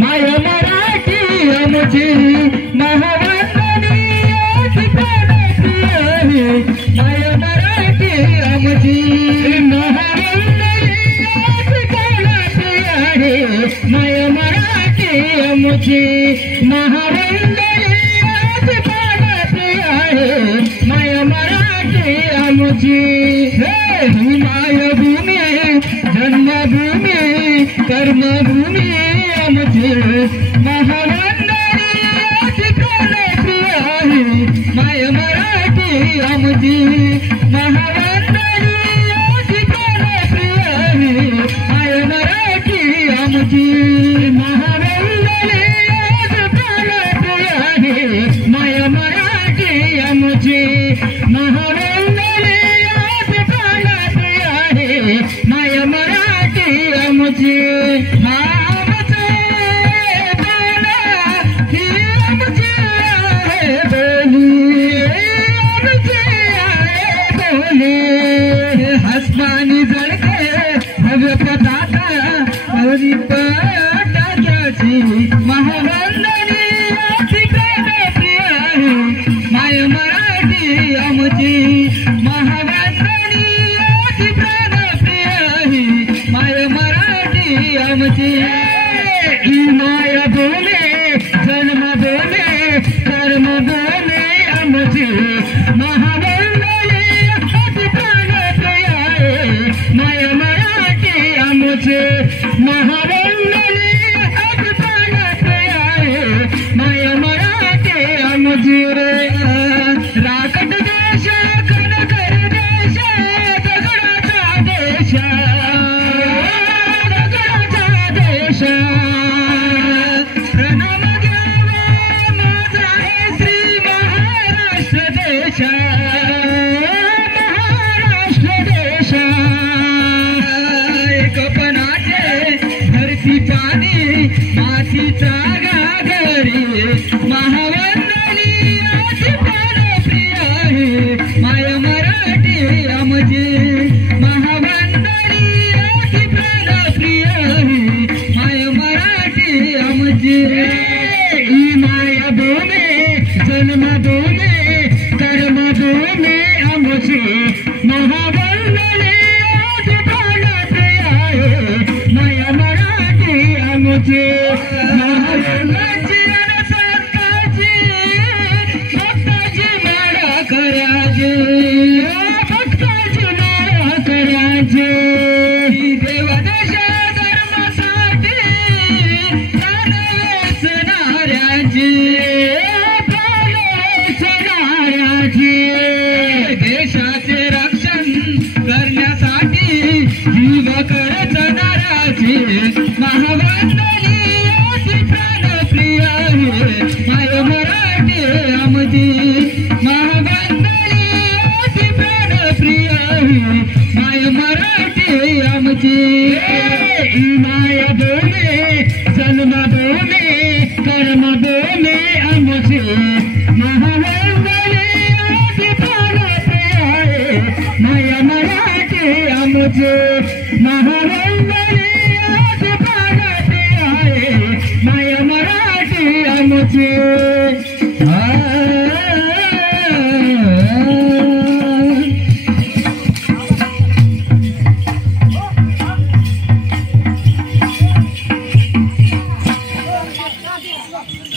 माय मराठी आमची महावंदनी प्राणप्रिय माय मराठी आमची महावंदनी प्राणप्रिय माय मराठी आमची महावंदनी प्राणप्रिय माय मराठी आमची ही मायभूमी जन्मभूमी कर्मभूमी आमची महावंदनी प्राणप्रिय माय मराठी आमची महावंदनी प्राणप्रिय माय मराठी आमची महावंदनी प्राणप्रिय माय मराठी आमची महावंदनी प्राणप्रिय माय मराठी आमची हसमानी जळके भव्य पताका हरी पताक्याची महावंदनी प्राणप्रिय माय मराठी आमची महावंदनी प्राणप्रिय माय मराठी आमची माय बोले जन्म बोले कर्म बोले आमची महावंदनी प्राणप्रिय माय मराठी आमची महावंदनी प्राणप्रिय माय मराठी आमची रे राकट देश कणकर देश दगडाचा देश दगडाचा देश प्रणाम घ्यावा माझा हे श्री महाराष्ट्र देश महाराष्ट्र देश एकपणाचे धरती पाणी मातीचा गागरी महावंदनी प्राणप्रिय माय मराठी आमची महावंदनी प्राणप्रिय माय मराठी आमची माय भूमी जन्म भूमी कर्म भूमी आमची महावंदनी प्राणप्रिय माय मराठी आमची महावंदनाची संताची भक्ताची माळा करायची भक्ताची माळा करायची देवदेश धर्मासाठी प्राण वेचणाऱ्याची प्राण वेचणाऱ्याची देशाचे रक्षण करण्यासाठी जीव करचणाऱ्याची महावंदनी प्राणप्रिय माय मराठी आमची महावंदनी प्राणप्रिय माय मराठी आमची माय बोले जन्म बोले कर्म बोले आमची